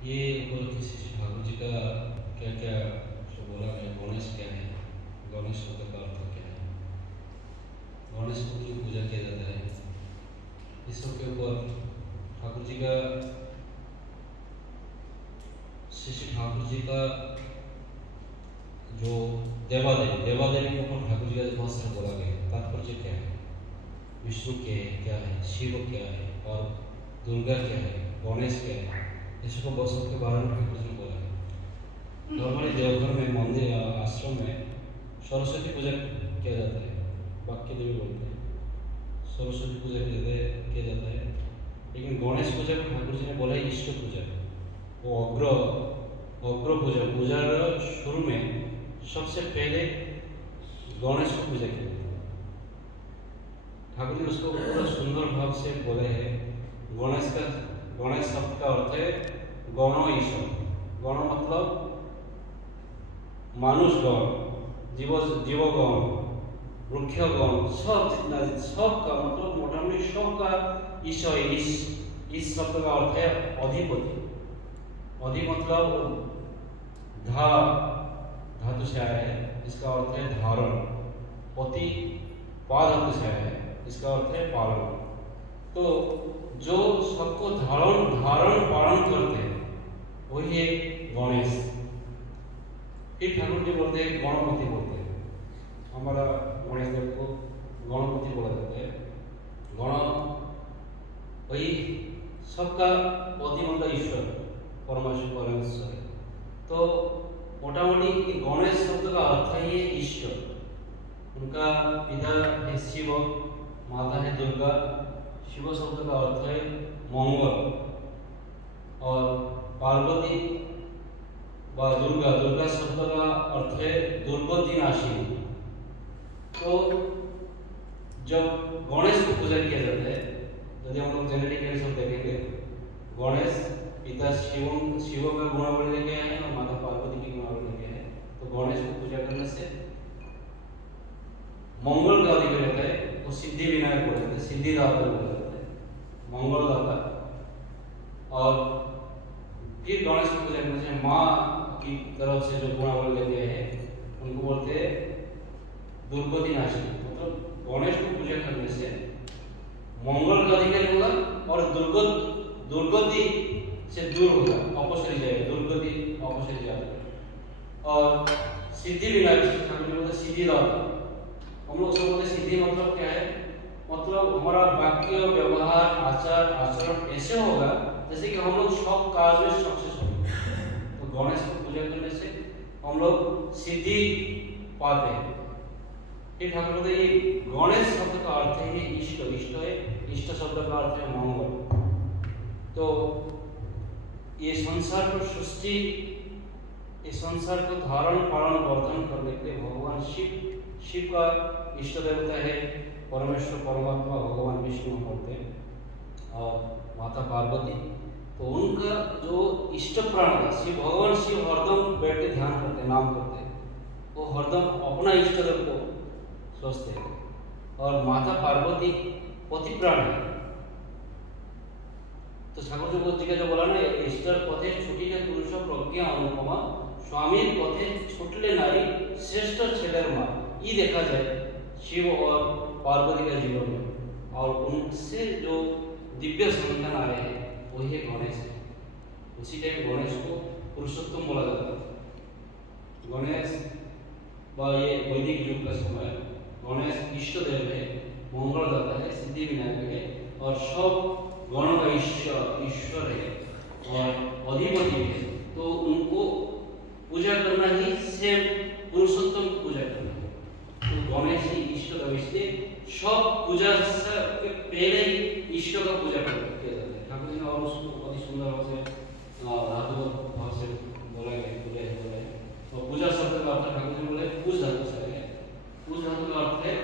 ये उपलब्धि श्री ठाकुर जी का क्या क्या जो बोला गया, गणेश क्या है, गणेश शब्द का अर्थ क्या है, गणेश को क्यों पूजा किया जाता है, इस सब के ऊपर ठाकुर जी का, श्री ठाकुर जी का जो देवादेवी के ऊपर ठाकुर जी का बहुत सारा बोला गया। तात्पर्य क्या है, विष्णु क्या है, शिव क्या है, और दुर्गा क्या है, गणेश क्या है, इसको बहुत सबके बारे में ठाकुर जी ने बोला है। नॉर्मली देवघर में मंदिर आश्रम में सरस्वती पूजा किया जाता है, वाक्य देवी बोलते हैं, सरस्वती पूजा किया जाता है। लेकिन गणेश पूजा को ठाकुर जी ने बोला है इष्ट पूजा, वो अग्र पूजा शुरू में सबसे पहले गणेश को पूजा किया जाता है। ठाकुर जी उसको पूरा सुंदर भाव से बोले हैं। गणेश शब्द का अर्थ है गणो ईश्वर। गण मतलब मानुष गण, जीवगण, वृक्षगण, सब जितना सब का मतलब मोटामोटी सब का ईश्वर। इस शब्द का अर्थ है अधिपति। अधि मतलब धातु से आया है, इसका अर्थ है धारण। पति पा धातु से आया है, इसका अर्थ है पालन। तो जो सबको धारण पालन करते हैं वही है गणेश। फिर ठाकुर जी बोलते हैं गणपति बोलते हैं। हमारा गणेश देव को गणपति बोला जाता है। गण वही सबका पति ईश्वर, परमेश्वर है। तो मोटामोटी गणेश शब्द का अर्थ है ये ईश्वर। उनका पिता है शिव, माता है दुर्गा। शिव शब्द का अर्थ है मंगल, और पार्वती व दुर्गा शब्द का अर्थ है दुर्गति नाशिनी। तो जब गणेश को पूजा किया जाता है, यदि हम लोग जेनेटिकली सब देखेंगे, गणेश पिता शिव का गुणावली लेके आए हैं और माता पार्वती की गुणावली लेके आए हैं। तो गणेश को पूजा करने से मंगल का अधिकार होता है, वो सिद्धि विनायक बोला जाता है, सिद्धिदाता बोला जाता है, मंगलदाता। और फिर गणेश को पूजा करने से माँ की तरफ से जो गुणावली लेके आए हैं उनको बोलते हैं दुर्गति नाशिनी। मतलब गणेश को पूजा करने से मंगल का अधिकार होगा और दुर्गति से दूर होगा, वापस चली जाएगी, दुर्गति वापस चली जाएगी। और सिद्धि विनायक सिद्धिदाता। हम लोग सब बोलते सिद्धि मतलब क्या है, मतलब हमारा वाक्य व्यवहार आचार आचरण ऐसे होगा जैसे कि हम लोग सब कार्य में सक्सेस होंगे। तो गणेश को पूजा करने से हम लोग सिद्धि पाते हैं। फिर ठाकुर बोलते ये गणेश शब्द का अर्थ है इष्ट है, इष्ट शब्द का अर्थ है मंगल। तो ये संसार को सृष्टि, इस संसार को धारण पालन वर्धन करने के लिए भगवान शिव का इष्ट देवता है परमेश्वर परमात्मा भगवान विष्णु बोलते हैं, और माता पार्वती। तो उनका जो इष्ट प्राण है भगवान शिव हरदम बैठ के ध्यान करते हैं, नाम करते हैं, वो हरदम अपना इष्ट देव को सोचते हैं। और माता पार्वती पति प्राण है। तो ठाकुर जी का जो बोला ना, इष्टर पथे छुटिले पुरुष प्रज्ञा अनुपमा, स्वामी पथे छुटले नारी श्रेष्ठ छेदर माँ। ये देखा जाए शिव और पार्वती का जीवन में, और उनसे जो दिव्य संतान आए हैं वही है गणेश है। उसी टाइम गणेश को पुरुषोत्तम बोला जाता है। गणेश ये वैदिक युग का समय गणेश इष्ट देव है, मंगलदाता है, सिद्धि विनायक है, और सब गणों का ईश्वर है और अधिपति है। तो उनको पूजा करना ही सेम पुरुषोत्तम की पूजा करना है। तो गणेश ही इष्ट देव, इसलिए सब पूजा से पहले ही इष्ट का पूजा किया जाता है। ठाकुर जी ने और उसको अति सुंदर भाव से धातु भाव से बोला है। और पूजा शब्द का अर्थ ठाकुर जी बोले पूज धातु से है। पूज धातु का अर्थ है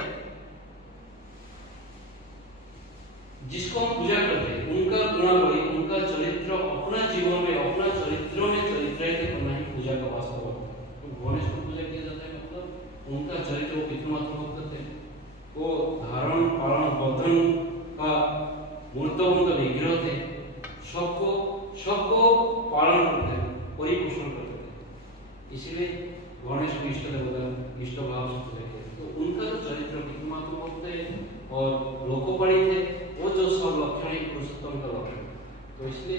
जिसको हम पूजा करते हैं उनका गुणावली, उनका चरित्र अपना जीवन में, अपना चरित्रों में चरित्रायित करना ही पूजा का वास्तव है। तो गणेश को पूजा किया जाता है, मतलब उनका चरित्र वो कितना महत्वपूर्ण करते हैं, वो धारण पालन वर्धन का मूर्तों का विग्रह थे, सबको सबको पालन करते थे, परिपोषण करते थे। इसीलिए गणेश को इष्ट देवता, इष्ट भाव से पूजा किया। तो उनका जो चरित्र कितना थे और लोकोपरी थे, वो जो सब लक्षण ही पुरुषोत्तम का लक्षण। तो इसलिए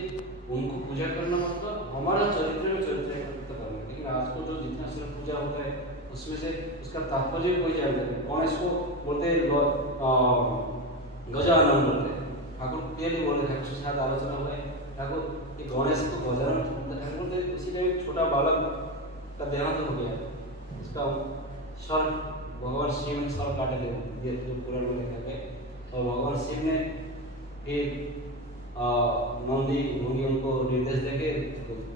उनको पूजा करना मतलब हमारा चरित्र में चरित्र करना। लेकिन आज को जो जितना सिर्फ पूजा होता है उसमें से उसका तात्पर्य कोई जानता नहीं। गणेश को बोलते गजानन बोलते हैं। ठाकुर क्लियरली बोल रहे ठाकुर के साथ आलोचना हुआ है, ठाकुर कि गणेश को गजानन ठाकुर बोलते उसी टाइम छोटा बालक का देहांत हो गया, उसका सर भगवान शिव ने सर काट दिया जो पुराण में लिखा गया। और भगवान शिव ने फिर नंदी मुनि उनको निर्देश देके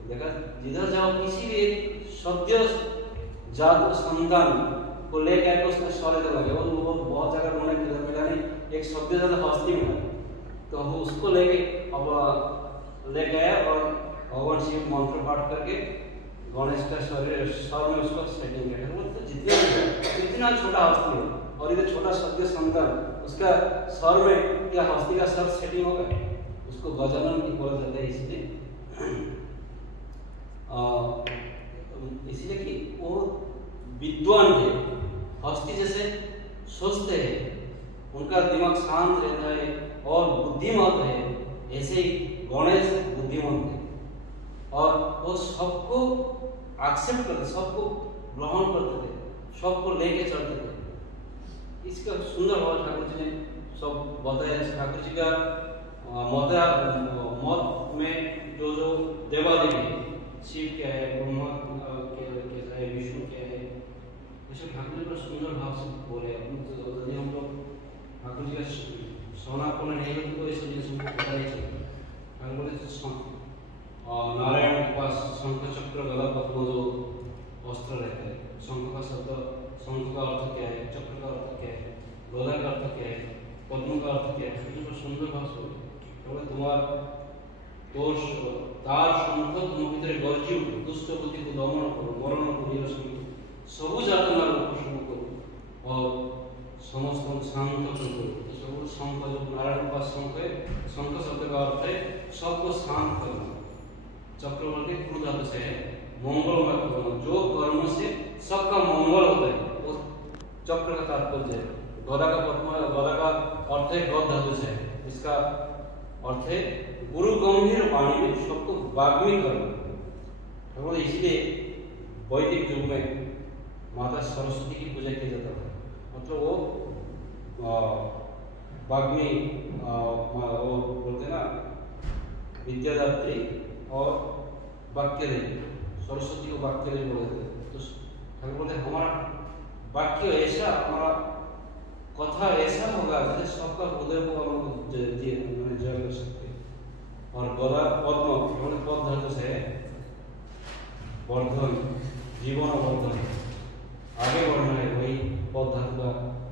देखा जिधर जाओ किसी भी एक सद्य जात संतान को लेकर आके उसका सर इधर लगे। वो बहुत जगह ढूंढे किधर मिला नहीं, एक सद्य जात हस्ती मिला तो वो उसको लेके अब लेके आया और भगवान शिव मंत्र पाठ करके गणेश का शरीर सर में उसको सेटिंग किया। वो तो जितना छोटा हस्ती हो और इधर छोटा सद्य संतान उसका सर में क्या हस्ती का सर सेटिंग होगा, उसको गजानन भी बोला जाता है। इसलिए कि वो विद्वान है, हस्ती जैसे सोचते हैं, उनका दिमाग शांत रहता है और बुद्धिमत है, ऐसे ही गणेश बुद्धिमत है और वो सबको एक्सेप्ट करते, सबको ग्रहण करते थे, सबको लेके चलते थे। इसका सुंदर भाव ठाकुर जी ने सब बताया। ठाकुर जी का मत में जो जो देवादेवी शिव क्या है, ब्रह्मा कैसा है, विष्णु क्या है, ऐसे ठाकुर जी पर सुंदर भाव से बोले। यदि हम लोग ठाकुर जी का सोनापन नहीं होते तो ऐसे चीज हमको पता नहीं चलता। ठाकुर बोले नारायण के पास शंख चक्र गदा पद्म जो अस्त्र रहता है, शंख का शब्द, शंख का अर्थ क्या है, चक्र का अर्थ क्या है, गदा का अर्थ क्या है, पद्म का अर्थ क्या है, तो सुंदर भाव से बोले तुम्हार তোর তার সম্পদ তোমার ভিতরে গর্জে উঠে দুষ্ট বুদ্ধিকে দমন করো, মরণ করো, নিরসন করো, সবু যাতনার উপশম করো ও সমস্ত শান্ত করো। तो सब शंख जो नारायण का शंख है, शंख शब्द का अर्थ है सबको शांत करना। चक्र बोलते क्रोध धातु से है मंगलमय करना, जो कर्म से सबका मंगल होता है वो चक्र का तात्पर्य है। गदा का अर्थ है गद धातु से है, इसका अर्थ है गुरु गंभीर वाणी में सबको वाग्मी करना। और इसलिए वैदिक युग में माता सरस्वती की पूजा किया जाता था, मतलब वो वाग्मी वो बोलते ना विद्यादात्री और वाक्य देवी, सरस्वती को वाक्य देवी बोलते थे। तो ठाकुर बोलते हमारा वाक्य ऐसा, हमारा कथा ऐसा होगा जैसे सबका हृदय को हम जय कर सकते। और गदा पद्म पद धातु से वर्धन, जीवन वर्धन, आगे बढ़ना है, वही पद धातु का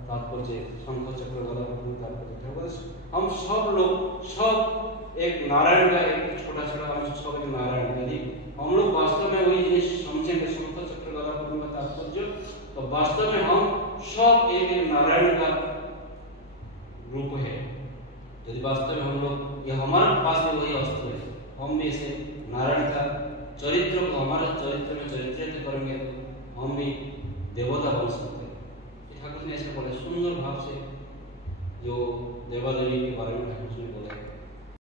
तात्पर्य शंख चक्र गदा पद्म तात्पर्य। हम सब लोग सब एक नारायण का एक छोटा छोटा अंश, सब एक नारायण। यदि हम लोग वास्तव में वही जिनिस समझेंगे शंख चक्र गदा पद्म का तात्पर्य, तो वास्तव में हम सब एक नारायण का रूप है। यदि वास्तव में हम लोग ये हमारे पास में वही अस्त्र है, हम भी इसे नारायण का चरित्र को हमारे चरित्र में चरित्रित करेंगे तो हम भी देवता बन सकते हैं। ठाकुर ने ऐसे बोले सुंदर भाव से जो देवा देवी के बारे में ठाकुर ने बोला।